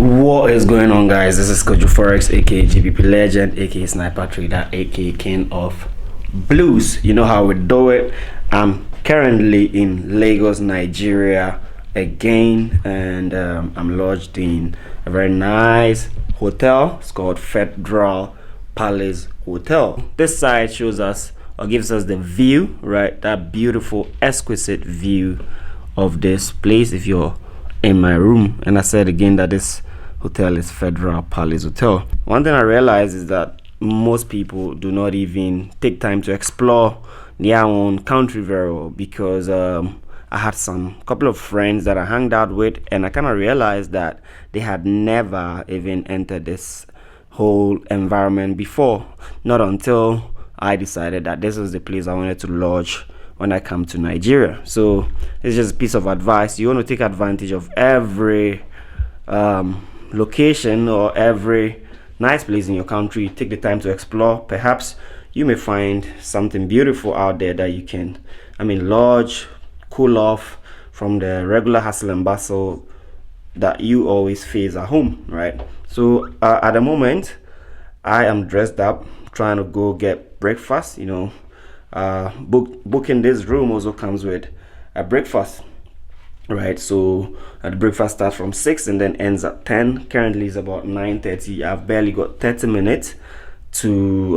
What is going on, guys? This is Kojoforex, aka GBP Legend, aka Sniper Trader, aka King of Blues. You know how we do it. I'm currently in Lagos, Nigeria again, and I'm lodged in a very nice hotel. It's called Federal Palace Hotel. This side shows us or gives us the view, right? That beautiful, exquisite view of this place. If you're in my room, and I said again that this hotel is Federal Palace Hotel. One thing I realized is that most people do not even take time to explore their own country very well, because I had some couple of friends that I hung out with, and I kind of realized that they had never even entered this whole environment before. Not until I decided that this was the place I wanted to lodge when I come to Nigeria. So it's just a piece of advice. You want to take advantage of every location or every nice place in your country. Take the time to explore. Perhaps you may find something beautiful out there that you can lodge, cool off from the regular hustle and bustle that you always face at home, right? So at the moment I am dressed up, trying to go get breakfast. Booking this room also comes with a breakfast, right? So the breakfast starts from 6 and then ends at 10. Currently it's about 9:30. I've barely got 30 minutes to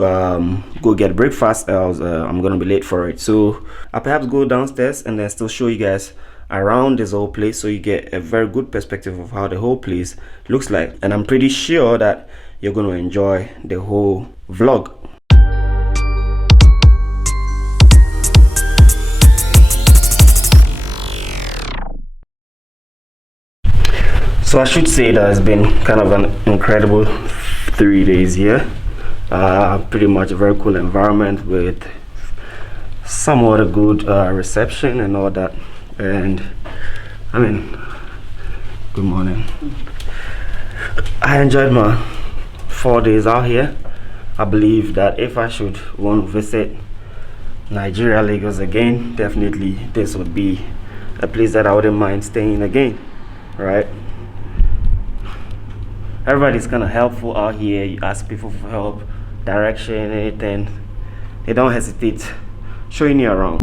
go get breakfast, else I'm gonna be late for it. So I'll perhaps go downstairs and then still show you guys around this whole place, so you get a very good perspective of how the whole place looks like. And I'm pretty sure that you're going to enjoy the whole vlog. So I should say that it's been kind of an incredible 3 days here. Pretty much a very cool environment with somewhat a good reception and all that. And good morning. I enjoyed my 4 days out here. I believe that if I should want to visit Nigeria, Lagos again, definitely this would be a place that I wouldn't mind staying again, right? Everybody's kind of helpful out here. You ask people for help, direction, anything, they don't hesitate showing you around.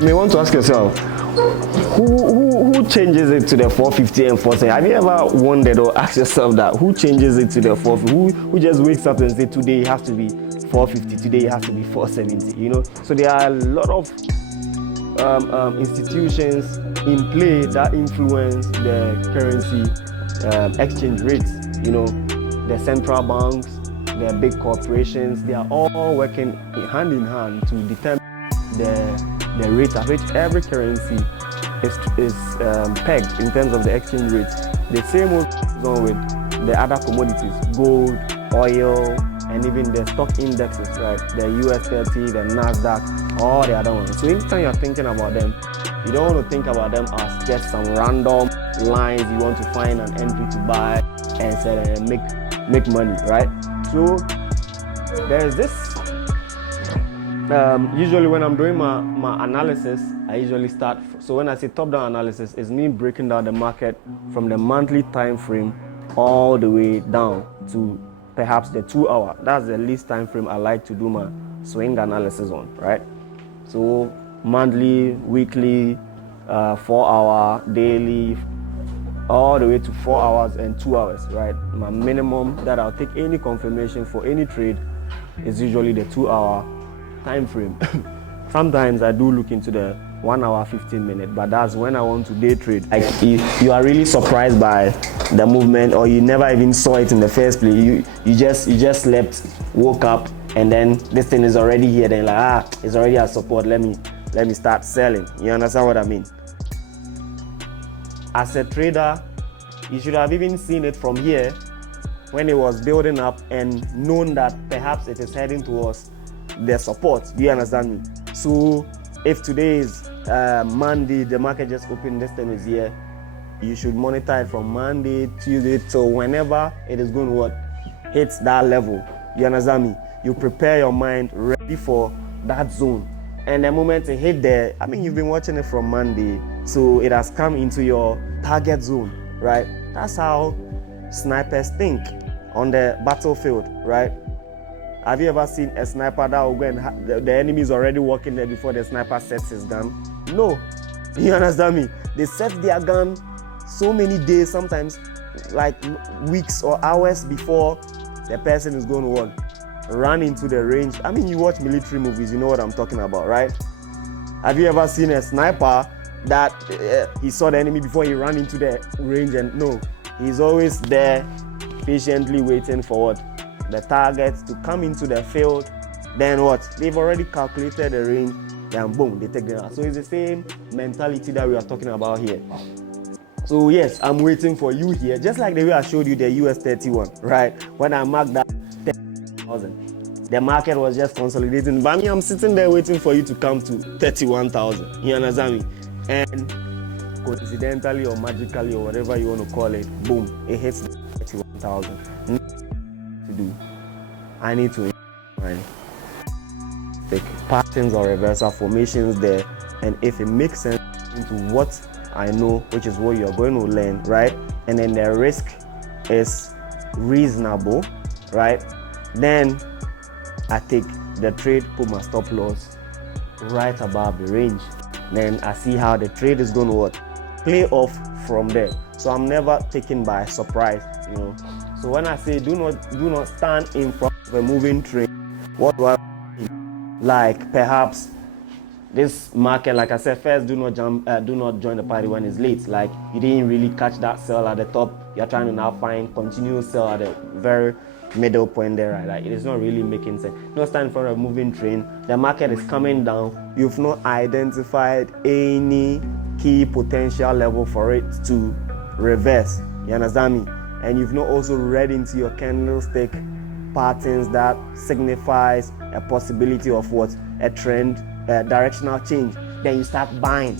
You may want to ask yourself, who changes it to the 450 and 470? Have you ever wondered or asked yourself that? Who changes it to the 450? Who just wakes up and says today it has to be 450, today it has to be 470? So there are a lot of institutions in play that influence the currency exchange rates. The central banks, the big corporations, they are all working hand in hand to determine the rate at which every currency is pegged in terms of the exchange rate. The same goes on with the other commodities, gold, oil, and even the stock indexes, right? The US 30, the NASDAQ, all the other ones. So anytime you're thinking about them, you don't want to think about them as just some random lines you want to find an entry to buy and sell and make money, right? So there's this. Usually when I'm doing my analysis, I usually start. So when I say top-down analysis, it's me breaking down the market from the monthly time frame all the way down to perhaps the 2 hour. That's the least time frame I like to do my swing analysis on, right? So monthly, weekly, 4 hour, daily, all the way to 4 hours and 2 hours, right? My minimum that I'll take any confirmation for any trade is usually the 2 hour time frame. Sometimes I do look into the 1 hour 15 minutes, but that's when I want to day trade. Like if you are really surprised by the movement, or you never even saw it in the first place, you just slept, woke up, and then this thing is already here. Then like it's already at support. Let me start selling. You understand what I mean? As a trader, you should have even seen it from here when it was building up and known that perhaps it is heading towards the support. Do you understand me? So if today is Monday, the market just opened, this thing is here, you should monitor it from Monday, Tuesday, till whenever it is going to hit that level. You understand me? You prepare your mind ready for that zone. And the moment it hit there, I mean, you've been watching it from Monday, so it has come into your target zone, right? That's how snipers think on the battlefield, right? Have you ever seen a sniper that will go and the enemy is already walking there before the sniper sets his gun? No. You understand me? They set their gun so many days, sometimes like weeks or hours before the person is going to run into the range. I mean, you watch military movies, you know what I'm talking about, right? Have you ever seen a sniper that he saw the enemy before he ran into the range? And no, he's always there patiently waiting for what? The targets to come into the field. Then what? They've already calculated the range, then boom, they take them out. So it's the same mentality that we are talking about here. So yes, I'm waiting for you here, just like the way I showed you the US 31, right? When I marked that 10,000, the market was just consolidating. But I mean, I'm sitting there waiting for you to come to 31,000. You understand me? And coincidentally or magically or whatever you want to call it, boom, it hits 31,000. To do, I need to take patterns or reversal formations there, and if it makes sense into what I know, which is what you're going to learn, right? And then the risk is reasonable, right? Then I take the trade, put my stop loss right above the range. Then I see how the trade is going to play off from there. So I'm never taken by surprise, you know. So when I say do not stand in front of a moving train, what do I mean? Like perhaps this market, like I said, first do not join the party when it's late. Like you didn't really catch that sell at the top, you're trying to now find continuous sell at the very middle point there, right? Like it is not really making sense. Don't stand in front of a moving train. The market is coming down. You've not identified any key potential level for it to reverse. You understand me? And you've not also read into your candlestick patterns that signifies a possibility of what? A trend, a directional change. Then you start buying.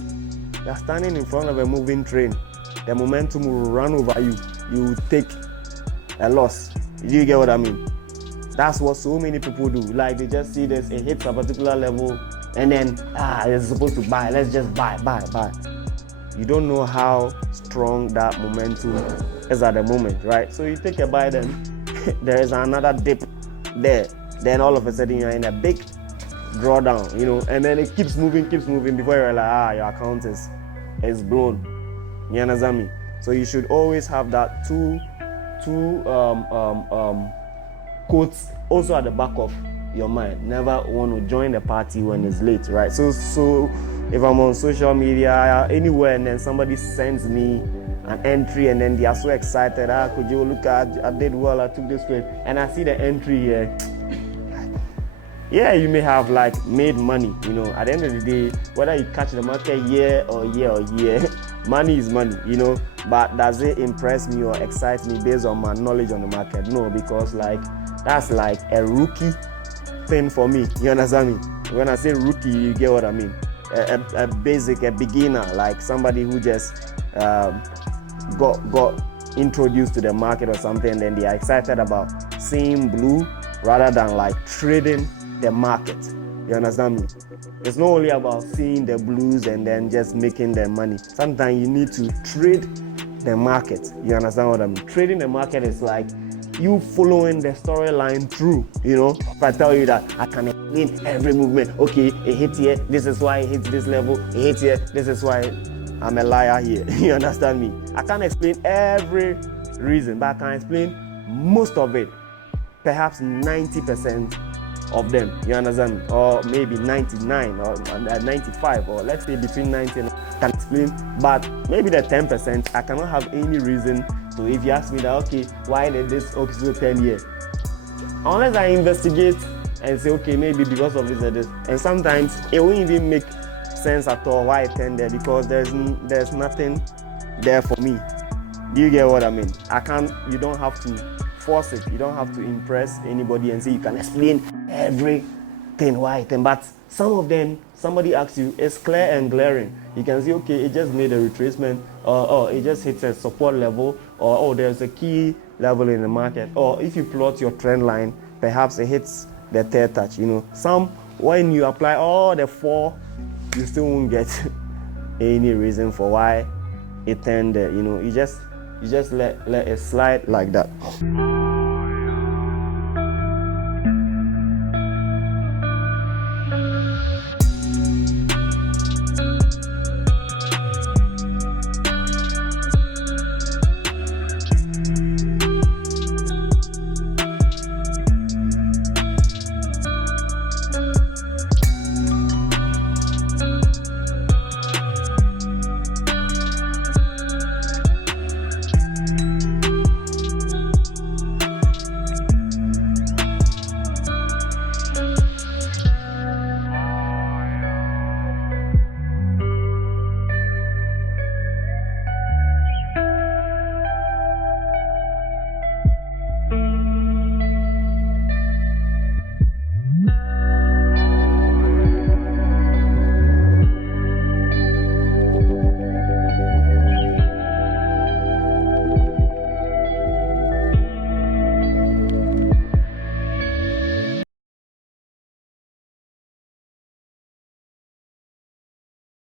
You're standing in front of a moving train. The momentum will run over you. You will take a loss. Do you get what I mean? That's what so many people do. Like they just see this, it hits a particular level, and then it's supposed to buy. Let's just buy. You don't know how strong that momentum is at the moment, right? So you take a buy, then there is another dip there. Then all of a sudden you're in a big drawdown, you know, and then it keeps moving before you're like, your account is blown. You understand me? So you should always have that two quotes also at the back of your mind. Never want to join the party when it's late, right? So if I'm on social media anywhere and then somebody sends me an entry and then they are so excited, KOJO, look, I did well, I took this trade, and I see the entry here, yeah, you may have like made money, you know. At the end of the day, whether you catch the market year or year, money is money, you know. But does it impress me or excite me based on my knowledge on the market? No, because like that's like a rookie thing for me. You understand me? When I say rookie, you get what I mean. A basic, a beginner, like somebody who just got introduced to the market or something, and then they are excited about seeing blue rather than like trading the market. You understand me? It's not only about seeing the blues and then just making the money. Sometimes you need to trade the market. You understand what I mean? Trading the market is like you following the storyline through. You know, if I tell you that I can explain every movement, okay, it hits here, this is why it hits this level, it hits here, this is why, I'm a liar here. You understand me? I can't explain every reason, but I can explain most of it. Perhaps 90% of them. You understand me? Or maybe 99 or 95, or let's say between 90 and I can explain. But maybe the 10%, I cannot have any reason. So if you ask me that, okay, why did this OXO 10 years? Unless I investigate and say, okay, maybe because of this and this. And sometimes it won't even make sense at all why I tend there, because there's nothing there for me. Do you get what I mean? You don't have to force it. You don't have to impress anybody and say you can explain everything why I tend. But some of them, somebody asks you, it's clear and glaring. You can see, okay, it just made a retracement, or it just hits a support level, or oh, there's a key level in the market. Or if you plot your trend line, perhaps it hits the third touch. You know, some when you apply all the four, you still won't get any reason for why it turned there. You know, you just let it slide like that.